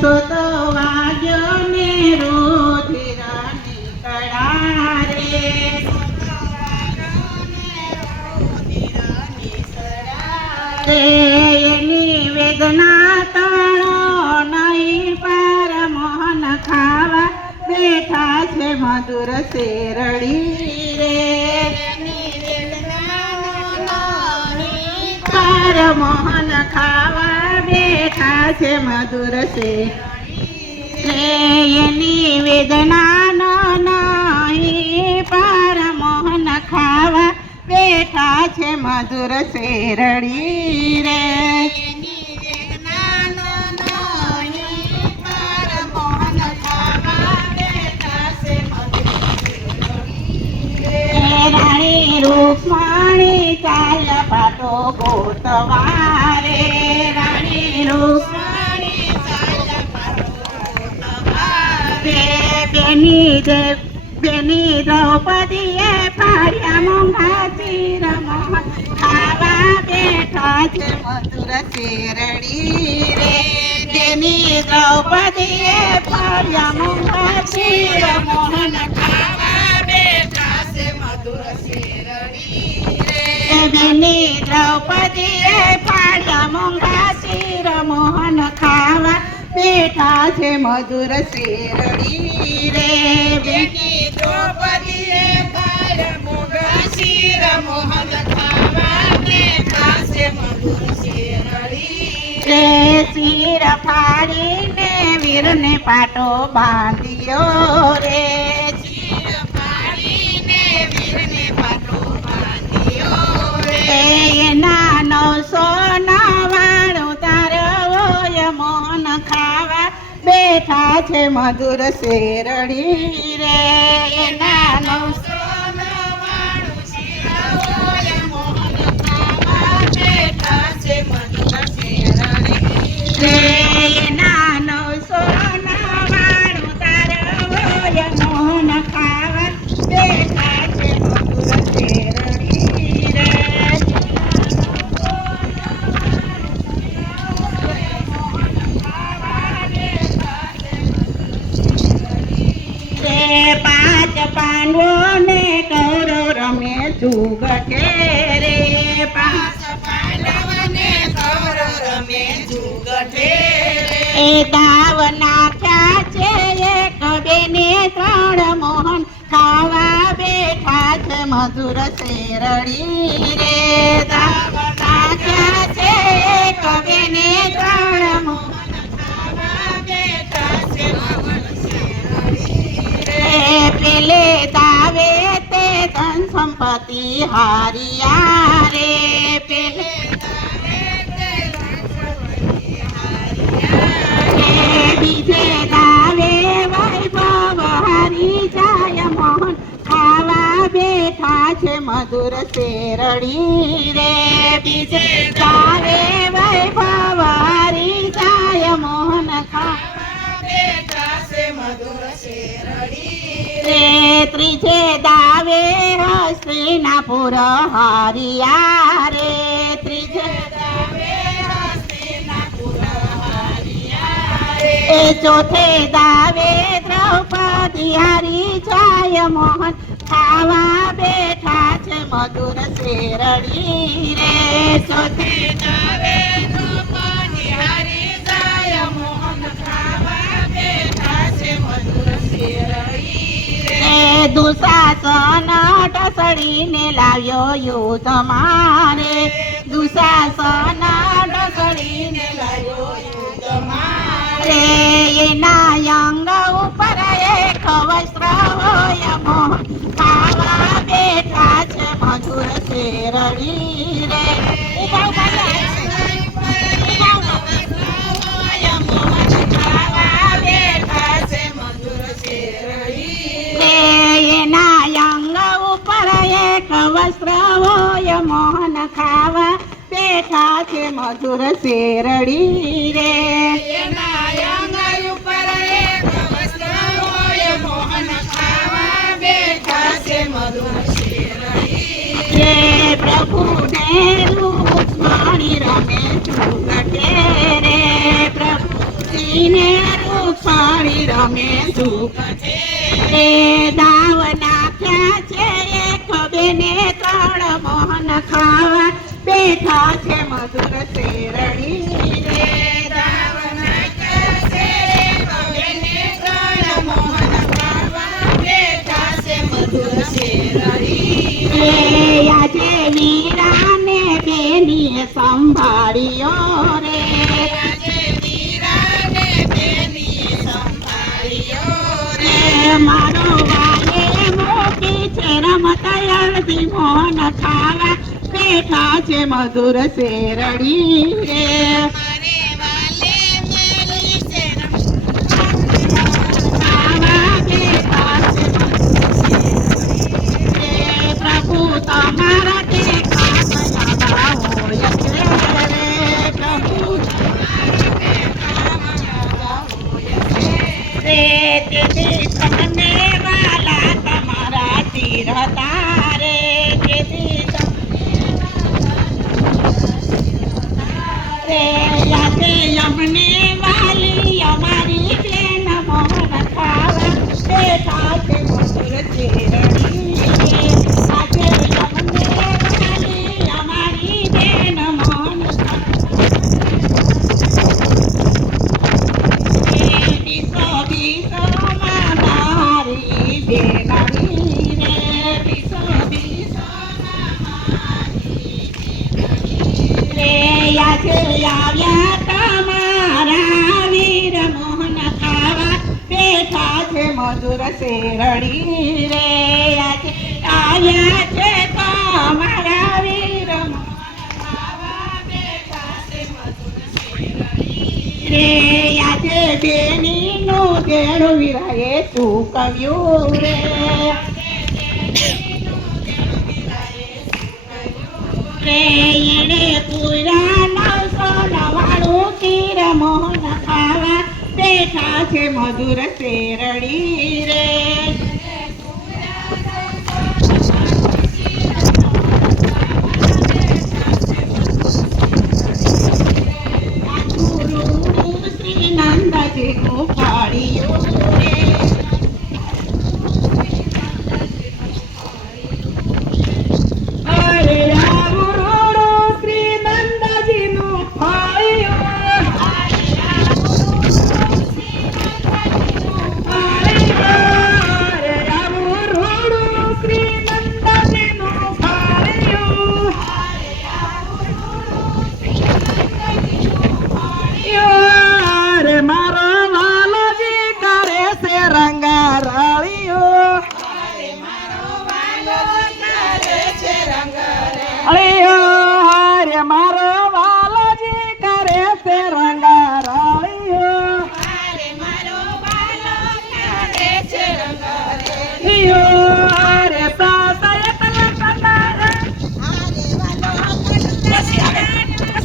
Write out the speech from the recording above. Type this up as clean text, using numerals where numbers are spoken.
સોતો વાગ્યો ને રુધિરની કળા રે, એની વેદના તાળો નહીં પાર મોહન ખાવા બેઠા છે મધુર શેરડી રે, પાર મોહન ખાવા બેઠા છે મધુર શેરડી, એની વેદના નહીં પાર મોહન ખાવા બેઠા છે મધુર શેરડી રે, રાણી રૂક્ષ્મણી ચાલ પાટો ગોતવારે, રાણી રૂક્ષ્મણી ચાલ પાટો ગોતવારે, બેની દ્રૌપદીએ ફાડ્યા મોંઘા ચીર મોહન ખાવા બેઠા છે મધુર શેરડી રે, બેની દ્રૌપદીએ ફાડ્યા મોંઘા ચીર મોહન ખાવા બેઠા છે મધુર શેરડી રે, બેની દ્રૌપદીએ ફાડ્યા મોંઘા ચીર મોહન ખાવા બેઠા છે મધુર શેરડી રે, બેની દ્રૌપદીએ ફાડ્યા મોંઘા ચીર મોહન ખાવા બેઠા છે મધુર શેરડી રે, શિર ફાડીને વીરને પાટો બાંધ્યો રે, શિર ફાડીને વીરને પાટો બાંધ્યો રે, એના 999 તારવોય મોહન ખાવા બેઠા છે મધુર શેરડી રે, એના 999 શિરવોય મોહન ખાવા બેઠા છે મધુર શેરડી રે, એના 999 તારવોય મોહન ખાવા બેઠા છે મધુર શેરડી રે, પાંચ પાંડવો ને કૌરવ રમે જુગટે રે, પાંચ પાંડવ ને કૌરવ રમે જુગટે રે, એ દાવ નાખ્યા છે એક બે ને 3 મોહન ખાવા બેઠા છે મધુર શેરડી રે, દાવ નાખ્યા છે એક બે ને 3 મોહન ખાવા બેઠા છે મધુર શેરડી રે, પેલે દાવે તે ધન સંપત્તિ હારિયા રે, પેલે દાવે તે ધન સંપત્તિ હારિયા રે, બીજે દાવે વૈભવ હારી જાય મોહન ખાવા બેઠા છે મધુર શેરડી રે, બીજે દાવે વૈભવ હારી જાય મોહન ખાવા બેઠા છે મધુર શેરડી રે, ત્રીજે દાવે હસ્તિનાપુર હારિયા રે, ત્રીજે દાવે હસ્તિનાપુર હારિયા રે, ચોથે દાવે દ્રૌપદી હારી જાય મોહન ખાવા બેઠા છે મધુર શેરડી રે, ચોથે દાવે દ્રૌપદી હારી જાય મોહન ખાવા બેઠા છે મધુર શેરડી રે, દુશાસન ટસડીને લાવ્યો યુદ્ધ મારે, દુશાસન ટસડીને લાવ્યો યુદ્ધ મારે, એના અંગ ઉપર એક વસ્ત્ર હોય મોહન ખાવા બેઠા છે મધુર શેરડી રે, એના અંગ ઉપર એક વસ્ત્ર હોય મોહન ખાવા બેઠા છે મધુર શેરડી રે, એના અંગ ઉપર એક વસ્ત્ર હોય મોહન ખાવા બેઠા છે મધુર શેરડી રે, પ્રભુ ને રૂક્ષ્મણી રમે જુગટે રે, પ્રભુ રમીને રૂપાળી રમે સુખ છે રે દાવ નાખ્યા છે એક બેને ત્રણ મોહન ખાવા બેઠા છે મધુર શેરડી રે દાવ નાખ્યા છે એક બેને ત્રણ મોહન ખાવા બેઠા છે મધુર શેરડી રે આજે વીરાને બેની સંભાળ્યો રે આજે વીરાને બેની સંભાળ્યો રે મારો વાલે મોકી છે રમતા હળદી મોહન ખાવા બેઠા છે મધુર શેરડી રે મારે વાલે મેલી છે ખાવા બેઠા છે મધુર શેરડી રે પ્રભુ તમારા દેખા હોય છે રે પ્રભુ રે તેથી તમને વાલા તમારા તીરતા રે તેથી રે યાદે અમને વાલી અમારી બેન મોહન ખાવા બેઠા છે મધુર શેરડી આજે અમને વાલી અમારી બેન મોહન બીસો બીસો મારી બેનડી રે બીસો બીસો રે આજે આવ્યા તમારા વીર મોહન ખાવા બેઠા છે મધુર શેરડી રે આજે આવ્યા છે તમારા વીર મોહન ખાવા બેઠા છે મધુર શેરડી રે આજે બેનીનું દેણું વીરાએ ચૂકવ્યું રે રે એણે પૂરા 999 તીર મોહન ખાવા બેઠા છે મધુર શેરડી રે શ્રી નંદજીનું ફાળ્યું રે